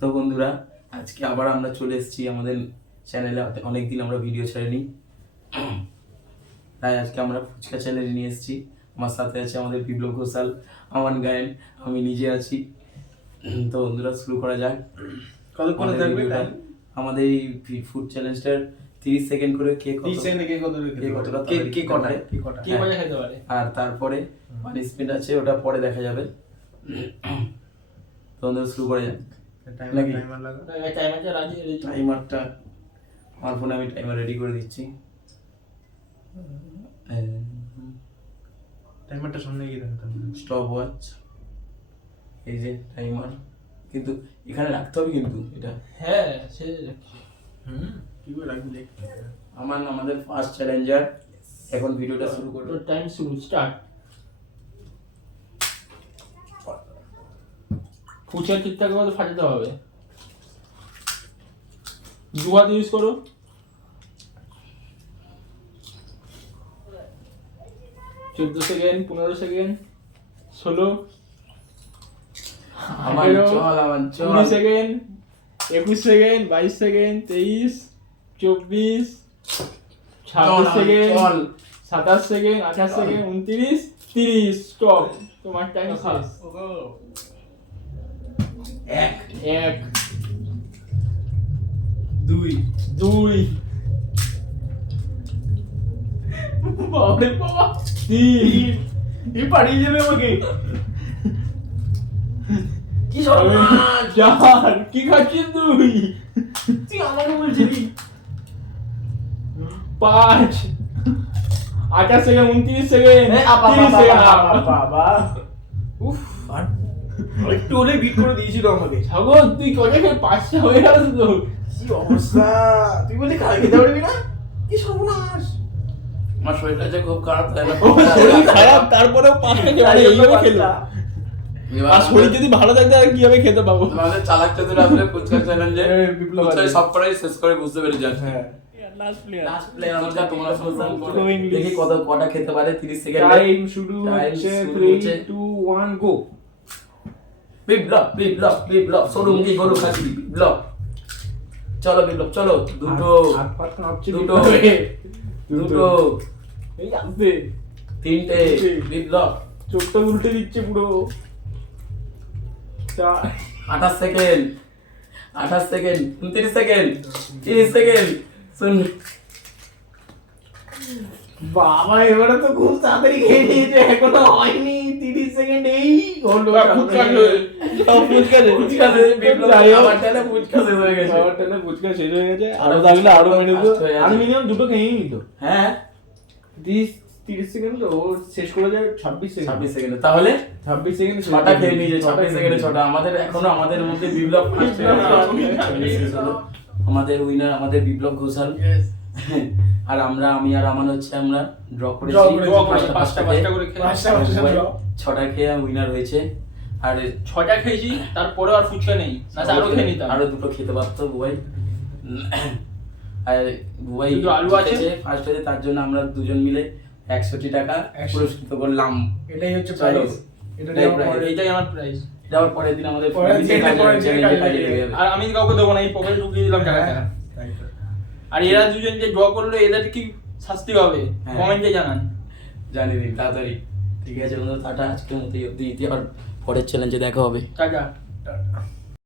তো বন্ধুরা, আজকে আবার আমরা চলে এসেছি আমাদের চ্যানেলে। অনেকদিন আমরা ভিডিও ছাড়িনি, তাই আজকে আমরা ফুচকা চ্যানেলে নিয়ে এসেছি। আমার সাথে আছে আমাদের বিপ্লব ঘোষাল, আমান গায়েন, আমি নিজে আছি। তো বন্ধুরা, শুরু করা যাক। কতক্ষণে থাকবে আমাদের এই ফুড চ্যালেঞ্জটার 30 সেকেন্ড করে কে কতটা খেতে পারে, আর তারপরে পানিশমেন্ট আছে, ওটা পরে দেখা যাবে। তো বন্ধুরা, শুরু করা যাক। টাইমারটা আমার ফোনে আমি টাইমার রেডি করে দিচ্ছি। টাইমারটা সামনে গিয়ে রাখতে হবে। স্টপ ওয়াচ, এই যে টাইমার, কিন্তু এখানে রাখতে হবে কিন্তু এটা। হ্যাঁ, সে কি করে রাখবি দেখ। আমাদের ফার্স্ট চ্যালেঞ্জার এখন ভিডিওটা শুরু করব। টাইম শুরু, স্টার্ট। ফুচকা ঠিকঠাক মতো ফাটাতে হবে। 2 হাত ইউজ করো। চোদ্দ সেকেন্ড, 15 সেকেন্ড, 16, আমার চল 20 second, 21 second, 22 second, 23, 24, 26 second, 27 second, 28 second, 29, 30। Stop, তোমার টাইম শেষ। 1, 2, বাবারে বাবা, 3, এই পাঠিয়ে যাবে আমাকে। কি সব 4, কি খাচ্ছিস তুই? তুই আমাকে বলছিলি 5, 28 সেকেন্ড, 29 সেকেন্ড, 30 সেকেন্ড। বাবা উফ, একটু হলে বিট করে দিয়েছিল আমাকে। ছাগল, তুই কটা খেয়ে 5টা হয়ে গেল তো। কি অবস্থা, তুই বলি খাই খেতে পারবি না? কি সর্বনাশ। আমার শরীরটা যে খুব খারাপ, তাই না? শরীর খারাপ, তারপরেও 5টা খেয়ে এইভাবে খেলো। আর শরীর যদি ভালো থাকতো আর কিভাবে খেতে পাবো? আমাদের চালাক চতুর আসলে ফুচকা চ্যালেঞ্জে বিপ্লব ফুচকা আছে। সব কটাই শেষ করে বুঝতে পেরেছি আজকে। হ্যাঁ, লাস্ট লাস্ট প্লেয়ার আমাদের, তোমরা শুনছো Go English. দেখি কটা খেতে পারে 30 সেকেন্ড। টাইম শুরু Time হচ্ছে। শুরু 3 হচ্ছে। 2 1 গো। বিপ্লব সরুমুখী গরু খাসি বিপ্লব। চলো বিপ্লব, চলো। হাত পাত কাঁপছে। দুটো এই আসবে। 3টে বিপ্লব। চোখটা উল্টে দিচ্ছে পুরো। 28 সেকেন্ড, 29 সেকেন্ড, 30 সেকেন্ড। শুন বাবা, এবারে তো খুব তাড়াতাড়ি খেয়ে নিয়েছে, এখনো হয়নি 30 সেকেন্ড। এই হলো ফুচকা ফুচকা শেষ, বিপ্লব আমার টানে ফুচকা শেষ হয়ে গেছে। ফুচকা শেষ হয়ে গেছে। আরো থাকলে আরো মেরে দিত। হয়ে আছে। আমি মিনিমাম দুটো খেয়েই নিত। হ্যাঁ 30 সেকেন্ড তো ও শেষ করে যায় 26 সেকেন্ড। 26 সেকেন্ড, তাহলে 26 সেকেন্ড ছটা খেয়ে নিয়েছে। 26 সেকেন্ডে ছটা। আমাদের এখনো আমাদের মধ্যে বিপ্লব ফার্স্ট হয়ে আছে। আমাদের উইনার আমাদের বিপ্লব ঘোষাল। আর আমি আর আমান হচ্ছে আমরা ড্র করেছি। পাঁচটা করে খেয়ে 6টা খেয়ে উইনার হয়েছে। আর 6টা খেয়েছি, তারপরে আর ফুচকা নেই, না আরো খেয়ে নিতাম। আরো দুটো খেতে পারতো বুবাই। আর বুবাই দুটো আলু আছে। ফার্স্ট হয়েছে, তার জন্য আমরা দুজন মিলে 100 টাকা পুরস্কৃত করলাম। এটাই হচ্ছে চলো। প্রাইস। এটাই prize। এইটাই আমার প্রাইস। এটা আবার পরের দিন আমাদের পরের দিন চ্যালেঞ্জে কাজে লেগে যাবে। আর আমি কাউকে দেবো না, এই পকেটে ঢুকিয়ে দিলাম টাকাটা। আর এরা দুজন যে ড্র করলো, এদের কি শাস্তি হবে হ্যাঁ। কমেন্টে জানান। জানি দিন তাড়াতাড়ি। ঠিক আছে বন্ধু, টাটা। আজকের মতো এই অবধি। আবার পরের চ্যালেঞ্জে দেখা হবে। টাটা।